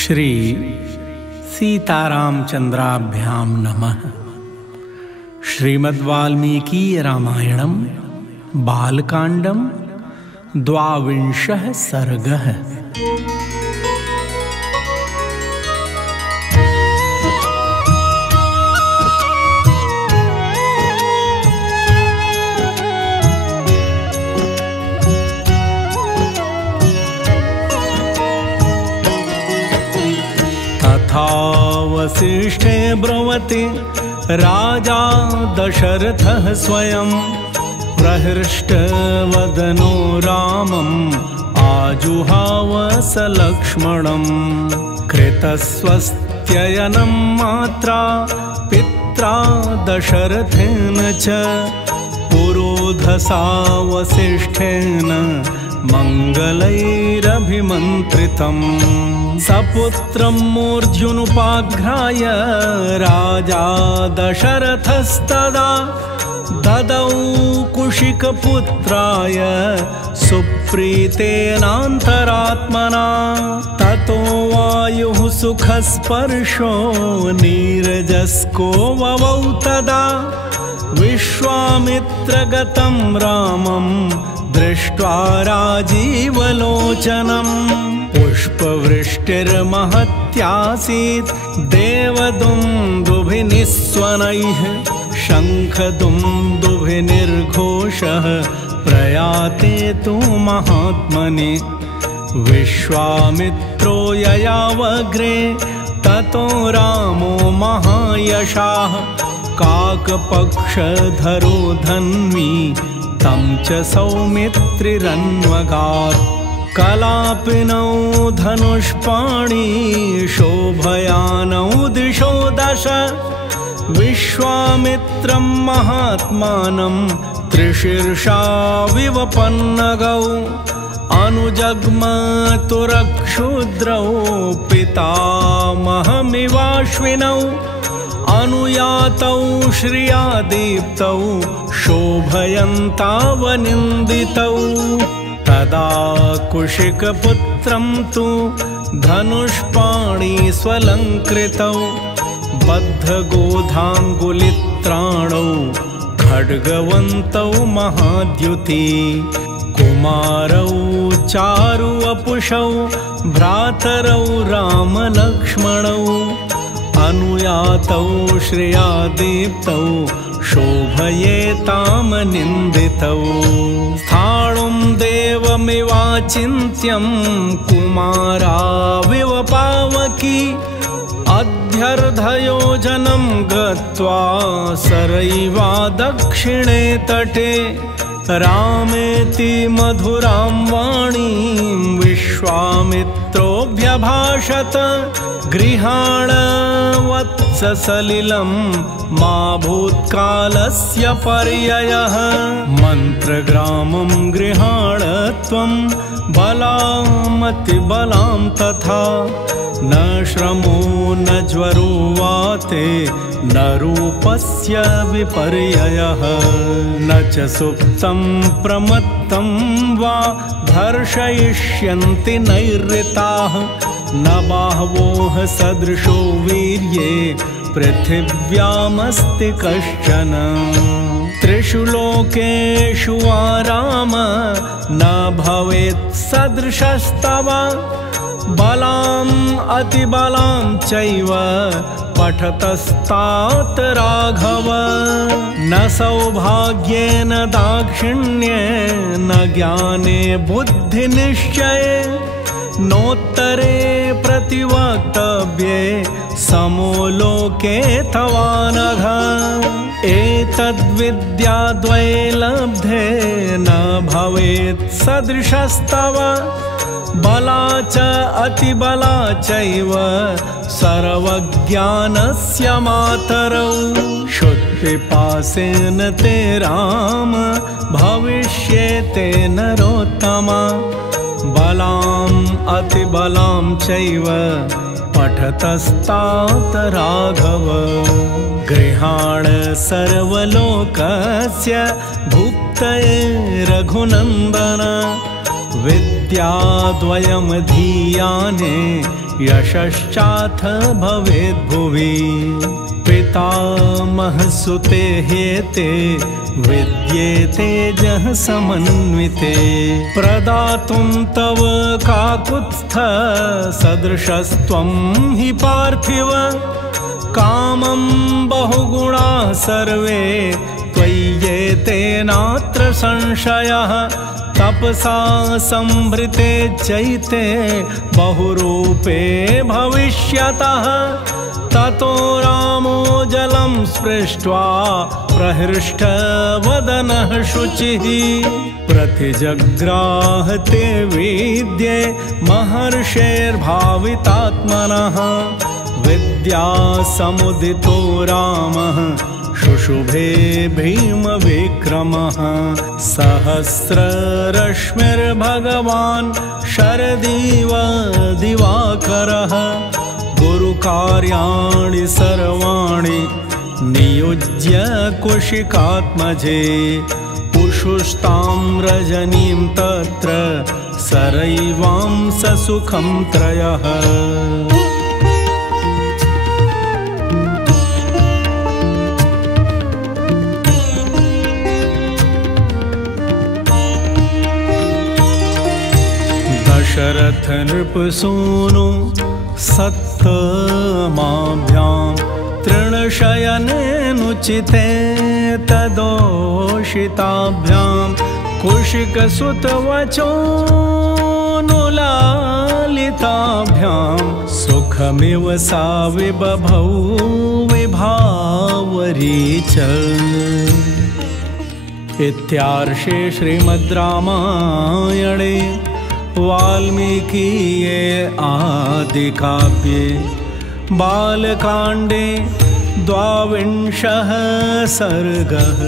श्री सीतारामचंद्राभ्यां नमः। श्रीमद्वाल्मीकी रामायणं बालकांडं 22 सर्गः। वसिष्ठे ब्रवते राजा दशरथः स्वयं प्रहृष्टवदनो रामम् आजुहाव स लक्ष्मणं। कृतस्वस्त्ययनं मात्रा पित्रा दशरथेन च पुरोधसा वसिष्ठेन मङ्गलैरभिमन्त्रितम्। सपुत्रं मूर्ध्युनुपाघ्राय राजा दशरथस्तदा ददौ कुशिकपुत्राय सुप्रीतेनान्तरात्मना। ततो वायुः सुखस्पर्शो नीरजस्को ववौ तदा विश्वामित्रगतं रामं दृष्ट्वा राजीवलोचनम्। पुष्पवृष्टिर्महत्यासीत् देवदुन्दुभिनिस्वनैः शङ्खदुन्दुभिर्घोषः प्रयाते तु महात्मने। विश्वामित्रो ययावग्रे ततो रामो महायशाः काकपक्षधरो धन्वी तं च सौमित्रिरन्वगात्। कलापिनौ धनुष्पाणि शोभयानौ दिशो दश विश्वामित्रं महात्मानं त्रिशीर्षा विवपन्नगौ। अनुजग्मतुरक्षुद्रौ पितामहमिवाश्विनौ अनुयातौ श्रियादीप्तौ शोभयन्तावनिन्दितौ। तदा कुशिकपुत्रं तु धनुष्पाणि स्वलङ्कृतौ बद्धगोधाङ्गुलित्राणौ खड्गवन्तौ महाद्युति। कुमारौ चारु वपुषौ भ्रातरौ रामलक्ष्मणौ अनुयातौ श्रियादीप्तौ शोभयेतामनिन्दितौ। स्थाणुं देवमिवाचिन्त्यं कुमाराविव पावकी अध्यर्धयोजनं गत्वा सरैवा दक्षिणे तटे। रामेति मधुरां वाणीं विश्वामित्रोऽभ्यभाषत। गृहाण वत्ससलिलं मा भूत्कालस्य पर्ययः। मन्त्रग्रामं गृहाण त्वं बलामतिबलां तथा। न श्रमो न ज्वरो वा ते न रूपस्य विपर्ययः। न च सुप्तं प्रमत्तं वा धर्षयिष्यन्ति नैरृताः। न बाह्वोः सदृशो वीर्ये पृथिव्यामस्ति कश्चन। त्रिषु लोकेषु वा राम न भवेत् सदृशस्तव। बलाम् अतिबलां चैव पठतस्तात राघव। न सौभाग्येन दाक्षिण्ये न ज्ञाने बुद्धिनिश्चये नोत्तरे प्रतिवक्तव्ये समो लोके तवानघ। एतद्विद्याद्वये लब्धे न भवेत् सदृशस्तव। बला च अतिबला चैव सर्वज्ञानस्य मातरौ। क्षुत्पिपासेन ते राम भविष्येते नरोत्तमा। बलाम् अतिबलां चैव पठतस्तात राघव। गृहाण सर्वलोकस्य भुक्तये रघुनन्दन। विद्याद्वयमधीयाने यशश्चाथ भवेद्भुवि पितामहसुते हेते विद्येते जः समन्विते प्रदातुं तव काकुत्स्थ सदृशस्त्वं हि पार्थिव कामं बहुगुणाः सर्वे त्वय्येते नात्र संशयः तपसा संभृते चैते बहुरूपे भविष्यतः ततो रामो जलं स्पृष्ट्वा प्रहृष्टवदनः शुचिः प्रतिजग्राह ते विद्ये महर्षेर्भावितात्मनः विद्यासमुदितो रामः शुशुभे भीमविक्रमः सहस्ररश्मिर्भगवान् शरदिव दिवाकरः गुरुकार्याणि सर्वाणि नियुज्य कुशिकात्मजे उषुस्तां रजनीं तत्र सरैवां ससुखं त्रयः दशरथ नृपसूनु सत्तमाभ्यां तृणशयनेनुचिते तदोषिताभ्यां कुशिकसुतवचोऽनुलालिताभ्यां सुखमिव सा विबभौ विभावरी च। इत्यार्षे श्रीमद् रामायणे वाल्मीकीये आदिकाव्ये बालकाण्डे 22 सर्गः।